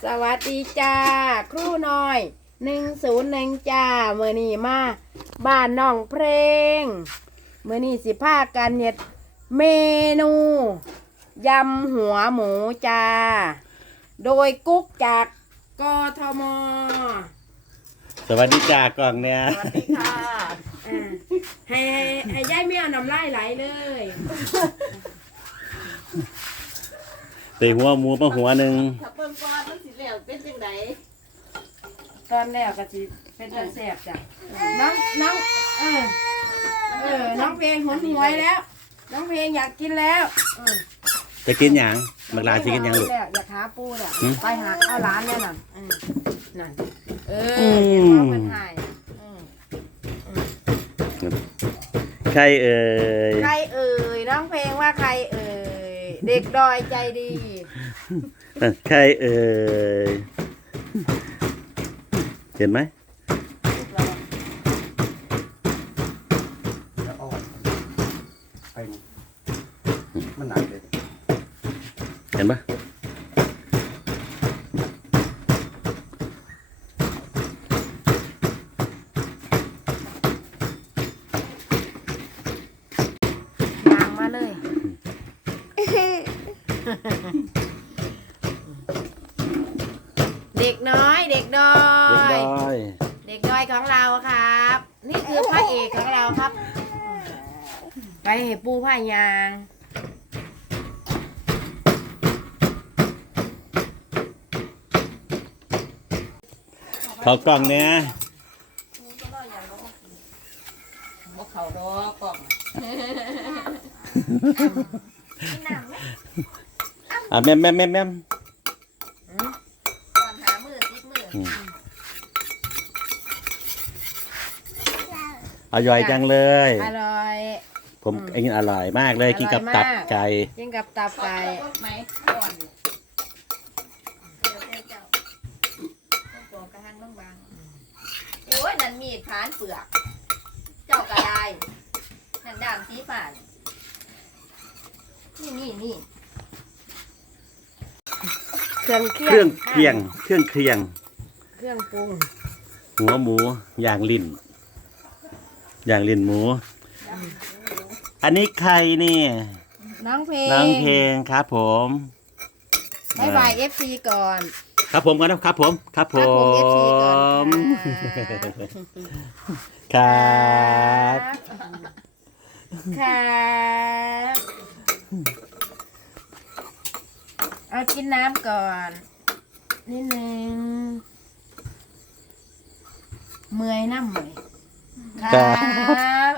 สวัสดีจ้าครูน้อย101จ้าเมื่อนี้มาบ้านน้องเพลงเมื่อนี้สิพากันเฮ็ดเมนูยำหัวหมูจ้าโดยกุ๊กจากกทม. สวัสดีจ้ากล่องเนี่ยสวัสดีค่ะให้ย่ายไม่เอาน้ำลายไหลเลยตีหัวหมูมาหัวหนึ่งถ้าเบิ่งก่อนมันสิแล้วเป็นจังได๋ตอนแรกก็สิเป็นตาแซ่บจ้ะน้องน้องเพลงหนหวยแล้วน้องเพลงอยากกินแล้วจะกินหยังบักลาจะกินหยังลูกอยากหาปูเนี่ยไปหาเอาร้านเนี่ยนั่นนั่นเห็นนว่ามันหายใครเอ่ยใครเอ่ยน้องเพลงว่าใครเอ่ยเด็กดอยใจดีใครเอ่ยเห็นไหมมันหนักเลยเห็นปะยางมาเลยเด็กน้อยเด็กดอเด็กยน้อยเด็กดอยของเราครับ นี่คือพระเอกของเราครับ ไปเห็ปูผ้ายางเขากล่องเนี่ยบ่เข้าดอกกล่องแม่มก่อนหามือติดมืออร่อยจังเลยอร่อยผมกินอร่อยมากเลยกินกับตับไก่กินกับตับไก่ไหมก่อนอยู่เดี๋ยวให้เจ้าต้องปอกกระหังบางๆโอ้ยนั่นมีดผ่านเปลือก เจ้ากระไดนั่นด่างสีฟ้านี่เครื่องเคีเครื่องเคียงเครื่องเคียงเครื่องปรุงหัวหมูอย่างลิ้นหมู อันนี้ใครนี่น้องเพลงน้องเพลงครับผมบายบาย FC ก่อนครับผมกันนะครับผมครับผครับผม FC ก่อนมครับครับเอากินน้ำก่อนนิดนึงเมื่อยน้ำเมื่อยครับ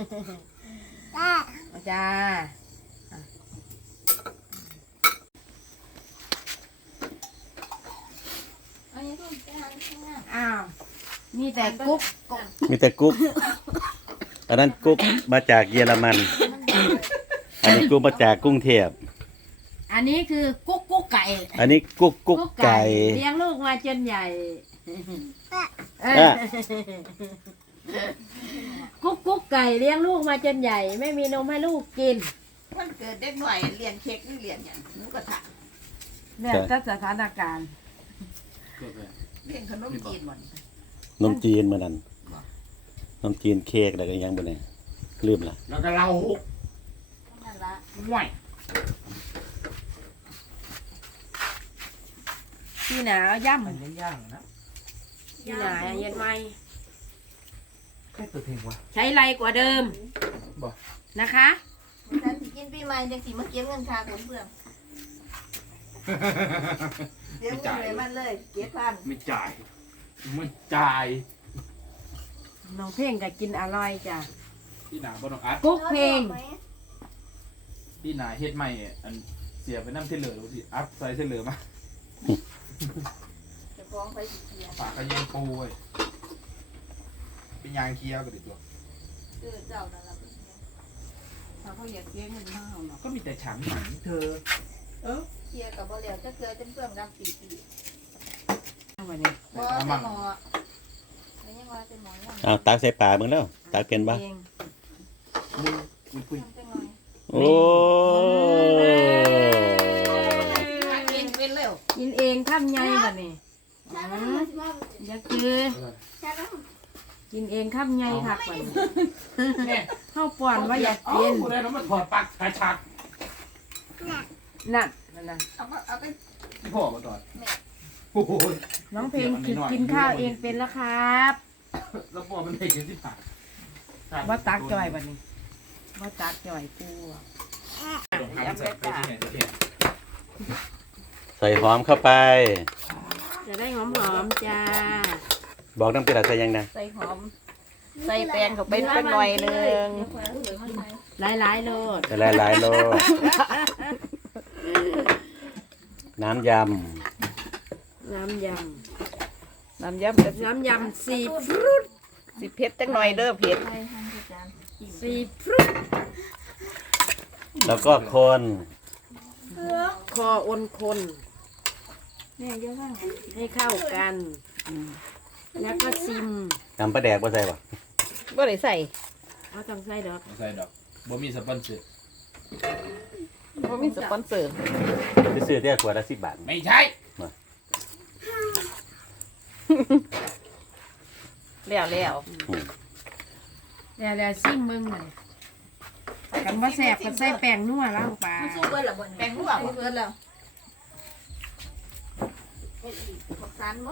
จ้าอ้าวมีแต่กุ๊กมีแต่กุ๊กอันนั้นกุ๊กมาจากเยอรมัน อันนี้กุ๊กมาจากกรุงเทพอันนี้คือกุ๊กไก่อันนี้กุ๊กไก่เลี้ยงลูกมาจนใหญ่ กุ๊กไก่เลี้ยงลูกมาจนใหญ่ ไม่มีนมให้ลูกกินมันเกิดเด็กหน่อยเรียนเค้กหรือเรียนหยังหมูกระทะเนี่ยถ้าสถานการณ์เรียนขนมจีนหมดนมจีนมานั่นนมจีนเค้กอะไรกันยังบ่เนี่ยลืมละแล้วก็เรานั่นละห่วยที่หนาวย่มันย่างนะำที่หนาวเย็นไหมแค่ตัวเพลงวะใช้ไรกว่าเดิมบ่นะคะฉันสิกินปีใหม่จังสิมาเก็บเงินค่าขนเบื้องเดี๋ยวเงินเลยมันเลยเก็บพันไม่จ่ายไม่จ่ายน้องเพ่งก็กินอร่อยจ้ะพี่นาบ่ต้องอัดกุ๊กเพลงพี่นาเฮ็ดใหม่อันเสียไปน้ำเทเลอร์ดูสิอัพใส่เทเลอร์มาจะฟ้องไปสิเทียปากขยิงปูเว้ยเป็นยางเคี้ยวกันดิตัวเจ้านั่นละเป็นเทียถ้าเขาอยากเก็บเงินมาเอาเนาะก็มีแต่ฉันหนังเธอเทียกับบ่แล้วจะเกิดจนเปลืองดำปีวันนี้บ่ใส่หมอแล้วยังว่าใส่หมอยังเอาตักใส่ปากมึงแล้วตักเป็นปะเองมึงคุยทำจังหน่อยโอ้กินเป็นเร็วกินเองทำไงบัดนี้อยากจือกินเองครับไงครับบัดนี้เนี่ยข้าวป่อนว่าอยากกินกูได้แล้วมันถอดปลั๊กสายชาร์จนั่นเอาไปที่พ่อมาถอดโอ้โหน้องเพลงกินข้าวเองเป็นแล้วครับแล้วพ่อมันได้เจ็ดสิบห้าว่าตักจ่อยบัดนี้ว่าตักจ่อยปูทำใส่ไปที่ไหนตัวเองใส่หอมเข้าไปจะได้หอมๆจ้าบอกน้ำเกลือใส่ยังนะใส่หอมใส่แป้งเข้าไปเป็นหน่อยนึงหลายๆโลดใส่หลายๆโลน้ำยน้ำยน้ำยำำน้ำยำซีฟรุตสิเผ็ดจังหน่อยเด้อเผ็ดซีฟรุตำแล้วก็คนคออนคนให้เข้ากัน แล้วก็ซิมน้ำปลาแดกว่าใส่ปะบ่ได้ใส่เอาต้องใส่ดอกไม่ใส่ดอกบ่มีสปอนเซอร์บ่มีสปอนเซอร์ไปซื้อที่ขวดละ10 บาทไม่ใช่แล้วแล้วซิมมึงหน่อยกันว่าแสบก็ใส่แป้งนัวล่างปลามันสู้เบิดล่ะบ่แป้งนัวเบิดแล้วบักสันบ่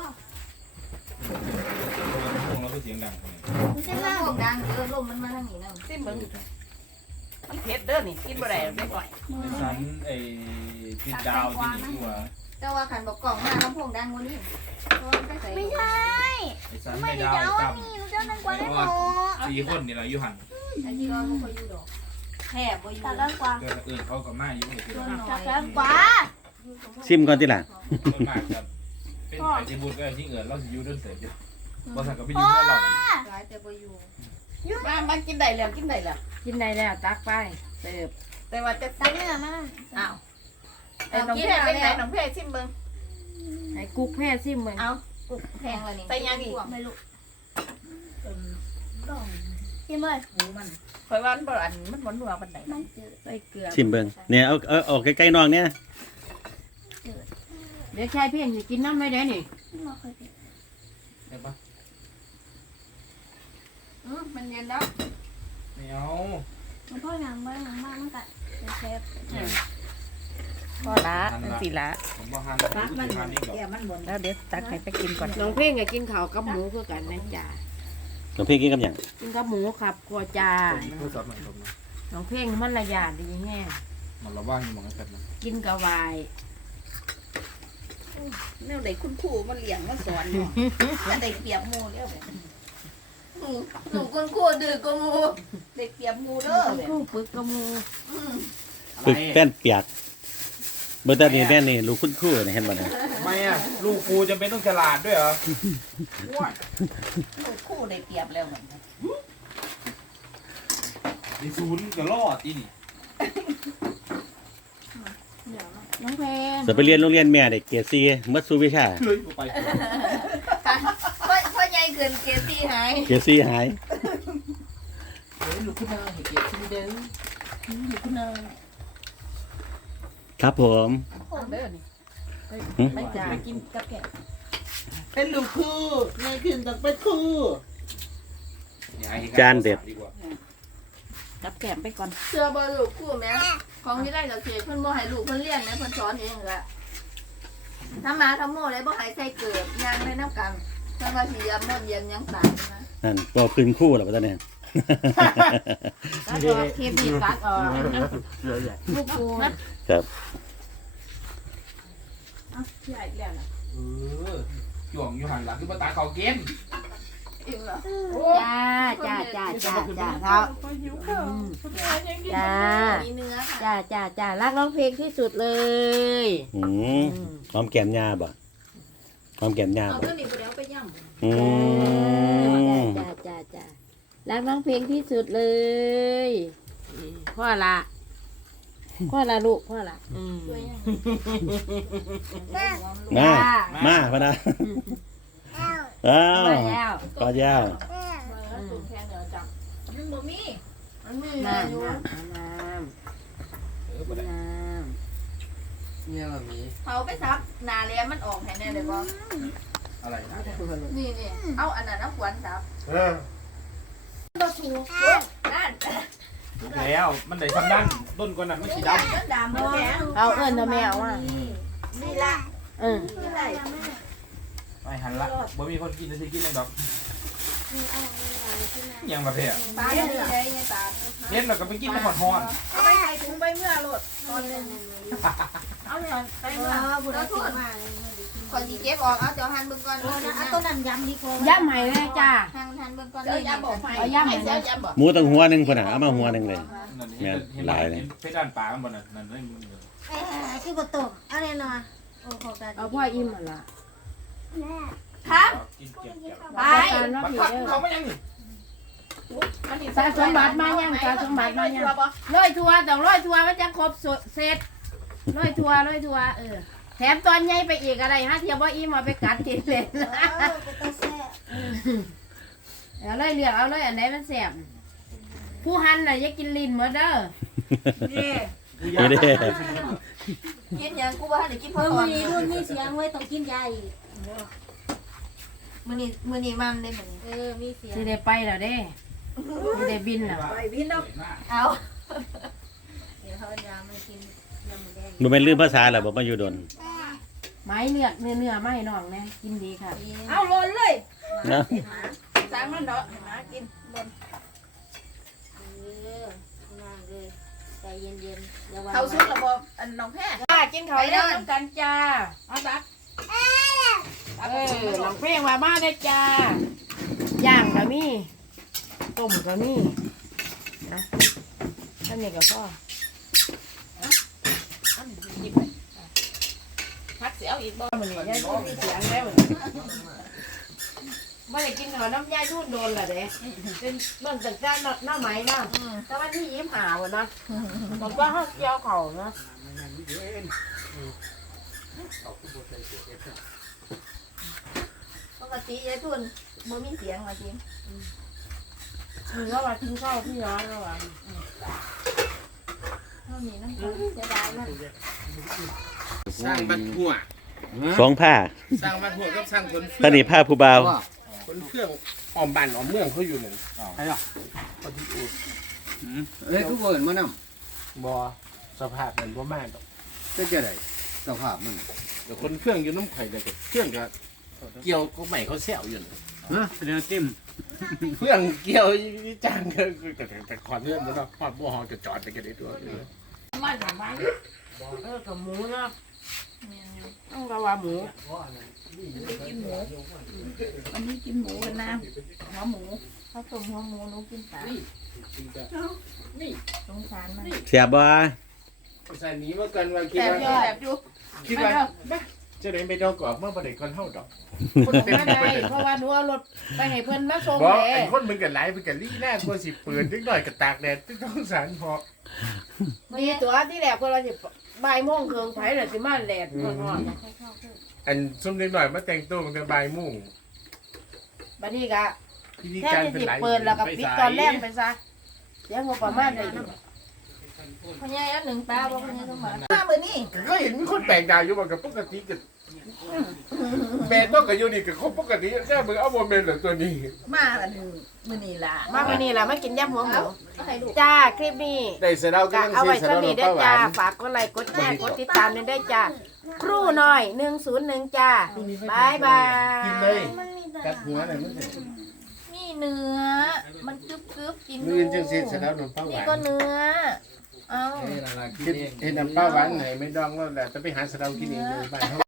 พวกเราก็เสียงดังมันเป็นลมดังลมมันมาทางนี้นำซิมเบิ่งมันเผ็ดเด้อนี่กินบ่ได้ไม่ไหวไอ้สันไอ้ติดดาวที่นี่ตัวแต่ว่าคันบอกกล่องมาลำโพงดังกว่านี้ไม่ใช่ไอ้สันไม่ดาวจำเจ้านั่งกว่าได้หมด 4 คนนี่เราอยู่หันอันนี้ก็บ่ค่อยอยู่ดอกแห่บ่อยู่เกิดอื่นเขากับมาอยู่นี่คือกว่าซิมก่อนทีหลังส่วนมากจะเป็นไปที่บูธก็ที่อื่นเราสิอยู่เดินเสร็จอยู่บ่สั่งก็ไปอยู่เพื่อนเราหลายแต่บ่อยู่มากินได้แล้วกินได้แล้วกินได้แล้วตักไปเสิร์ฟแต่ว่าจะตักเนื้อมาอ้าวเอากินได้เป็นไหนน้องเพชรชิมเบิ่งให้กุ๊กแพ้ซิมมึงเอากุกแพงแล้วนี่ใส่ยังอีกไม่รู้กินเลยหมูมันคอยว่ามันบ่อันมันหวานหัวปานใดใส่เกลือชิมเบิ้งเนี่ยเอาใกล้ๆน้องเนี่ยเดี๋ยวชายเพียงจะกินน้ำไม่ได้นี่เห็นปะมันเย็นแล้วไม่เอาพ่อหนังบ้างมันกัดเชฟพอละนั่นสิละผมบ่หันมันหันนี่ก่อนแล้วเดี๋ยวตักให้ไปกินก่อนน้องเพ่งก็กินข้าวกับหมูคือกันนะจ๊ะน้องพี่กินกับหยังกินกับหมูครับกลัวจ้าโทรศัพท์หน่อยผมนะน้องเพ่งมันระยาดดีแง่มันระว่างอยู่หมองกันนะกินกับวายแนวใดคุณครูมันเลี้ยงมันสอนเนาะจะได้เปรียบหมูเด้อหนูคุณครูดื้อกว่าหมูได้เปรียบหมูเด้อคู่ปึกกับหมูปึกแป้นเปียกเบอร์ตานี่แป้นนี่ลูกคุ้นคู่นี่เห็นบ่เนี่ยทำไมอ่ะลูกครูจำเป็นต้องฉลาดด้วยเหรอว้ายหนูครูได้เปรียบแล้วเหมือนกันมีศูนย์กับรอดที่นี่น้องเพลงจะไปเรียนโรงเรียนแม่เด็กเกรด4เมื่อสู้วิชาเฮ้ยไปพ่อใหญ่เกินเกซี่หายเกรด4หายลูกคุณนายเก็บชิ้นเดิมลูกคุณนายครับผมเด้อนี่ไปจ้าไปกินกับแกเป็นลูกคู่แม่ขึ้นต้องเป็นคู่จานเด็ดจับแกมไปก่อนเชื่อบ่ลูกครูแม่ของที่ได้เราเสียเพิ่นบ่ให้ลูกเพิ่นเรียนนะเพิ่นสอนเองละถ้ามาทำโม่เลยบ่ให้ใส่เกิดยางในน้ำกันเพิ่นว่าสิยามม่นเย็นยังตายนะนั่นก็คืนคู่แล้วบ่ตาเนี่ยแล้วก็เค็มดีกัดออกลูกกูครับใหญ่แล้วนะหย่วงอยู่หันหลังคือมาตาเขาเกมอิ่มเหรอจ้าครับจ้ามีเนื้อค่ะจ้ารักน้องเพลงที่สุดเลยหอมแก้มยาบ่หอมแก้มยาเอาบ่ตัวนี้ไปเดี๋ยวไปย่ำอืมจ้ารักน้องเพลงที่สุดเลยพ่อละลูกพ่อละด้วยย่มาพะนะอ้าวมาแล้วก็ยาวำสูงแค่เนื้อจับมันบ่มีมันมีน้อยู่ำเนี่ยมันมีเขาไปซับหนาเลี้ยมันออกให้แน่เลยบ่อะไรนะนี่เอาอันนั้นเอาขวานซับบ่ถูกนั่นถูกแล้วมันได้ทำด้านต้นก่อนนั้นมันสีดำมันดำแข็งเอาเอิ้นเถอะแม่เอาว่านี่ละเออนี่ไรไปหันละบ่มีคนกินจะสิกินเลยดอกยังมาเพียตาเนี่ยได้ไงตาเห็นแล้วก็ไปกินไปหอดหอนเอาไปใส่ถุงใบเมื่อโลดตอนนึงเอาเนี่ยไปเมื่อแล้วทุกคนสิเก็บออกเอาเดี๋ยวหั่นเบิ่งก่อนเอาต้นนั้นย้ำดีกว่าย่ำให้เลยจ้าหั่นเบิ่งก่อนนี่ย้ำบอกไปเอาย่ำให้เดี๋เลยวย ย้ำบอกหมูตั้งหัวหนึงพุ่นน่ะเอามาหัวหนึงเลยนั่นแม่นเห็นหลายเลยเพชรด้านป่ามันบ่น่ะนั่นเลยคือบตกเอาแน่นอนโอ้โหกันเอาพ่ออิ่มหั่นล่ะครับกินเก็บไปการว่าบักพี่คักเด้อเขาไม่ยังนี่สะสมบัติมายังสะสมบัติมายังร้อยทัวต้องร้อยทัวมันจะครบสุดเสร็จร้อยทัวแถมตอนใหญ่ไปอีกอะไรฮะเทียบว่าอิ่มมาไปกัดกินเลยเป็นตัวแซ่บเอาเลยเลือกเอาเลยอันไหนมันแซ่บผู้หันน่ะอย่ากินลิ้นหมดเด้อไม่ได้กินยังกูว่าให้กินพอมืก่ออน นี้รุ่นมีเสียงไว้ต้องกินยาอีกมื้อนี้มันได้มื้อนี้มีเสียงสิได้ไปแล้วเด้สิได้บินแล้วเอาเดี๋ยวเขายาไม่กินยาหมูแดงบ่แม่นลืมภาษาแล้วบ่มาอยู่ดนไม้เลือกเนื้อไม้น้องแน่กินดีค่ะเอาลนเลยนะสร้างมันเนาะหากินลนนั่งเลยใจเย็นๆอย่าวางเขาสุดระบบอันน้องแพ้จ้ากินข้าวเด้อน้ำกันจ้าเอาซักน้องเพลงมาบ้านได้จ้าย่างก็มีต้มก็มีนะท่านนี่ก็พ่อพักเสียวอีกบ่มันนี่ยายทุ่นมีเสียงแล้วไม่ได้กินข้าวน้ำยายทุ่นโดนละเด้เป็นเบิ่งจากจ้าหน้าไหมเนาะแต่วันที่ยิ้มหาวะเนาะผมก็ห้าเกี่ยวเข่าเนาะปกติยายทุนบ่มีเสียงว่าจริงคือว่ามากินข้าวพี่น้อยแล้วอ่ะเท่านี้น้ำตาเสียดายมันสร้างบัดหัวสองผ้าสร้างบัดหัวกับสร้างคนตอนนี้ผ้าผู้บ่าวคนเครื่องอ้อมบ้านอ้อมเมืองเขาอยู่นั่นใช่หรอเขาที่อูดเอ้ยทุกคนมานบ่สภาพมันบ่มาดอกำก็จะได้สภาพมันเดี๋ยวคนเครื่องอยู่น้ำไข่เลยเครื่องก็เกี่ยวก็ใหม่เขาแซวอยู่นั่นฮะเดี๋ยวจิ้มเครื่องเกี่ยววิจารณ์ก็แต่ขอเรื่องมันว่าพอดบ่ฮอจะจอดไปกันได้ตัวมันอย่างไรกับหมูเนาะต้องระวังหมูกินหมูวันนี้กินหมูกันนะหัวหมูเขาต้มหัวหมูหนูกินปลาสงสารมันเสียบ่ใส่นี้มากันว่าคิดแสบว่าอยู่คิดว่าจะได้ไปดอกกอบเมื่อประเด็นคนเฮาดอกคนไม่ได้เพราะว่าหนูเอารถไปให้เพื่อนมาส่งบ่เลยไอ้คนมึงกันไลฟ์มึงกันลี่หน้ากลัวสิปืนนิดหน่อยกับตากแดดต้องสารพอมีตัวที่แรกคนเราจะบ่ายโมงเครื่องไผ่เลยสิมาแดดร้อนอันซุ่มนิดหน่อยมาแต่งตัวมันจะบ่ายโมงๆบัดนี้ก็พิธีแค่การที่เป็นสิไรเปิดแล้วก็ปิดตอนแรกไปซะเสียงงบประมาณเลยพญายอันหนึ่งตาบ่พญายสมบัติมามื้อนี้ก็เห็นมีคนแปลกดาวอยู่บอกกับปกติกับแม่ต้องกับยูนี่กับคนปกติแค่มึงเอาโมเมนต์เหลือตัวนี้มาอันมื้อนี้ล่ะมาวันนี้ล่ะมากินยำหัวหมูเอาให้ลูกจ้าคลิปนี้ได้เสดาวก็ก็ต้องเอาซื้ไว้อเสสดาวนิทได้ป้าหวาจ้าน ฝากกดไลค์กดแชร์กดติดตามกันได้จ้าครู่หน่อย101จ้าบายบายกินเลยกัดหัวหน่อยมึงนี่เนื้อมันกึบๆกินมือจังสิเสดาวหนุ่มป้าหนี่วานก็เนื้อเอาเห็นน้ำป้าหวานไหนไม่ดองแล้วแหละจะไปหาเสดาวกินเองอยู่บ้าน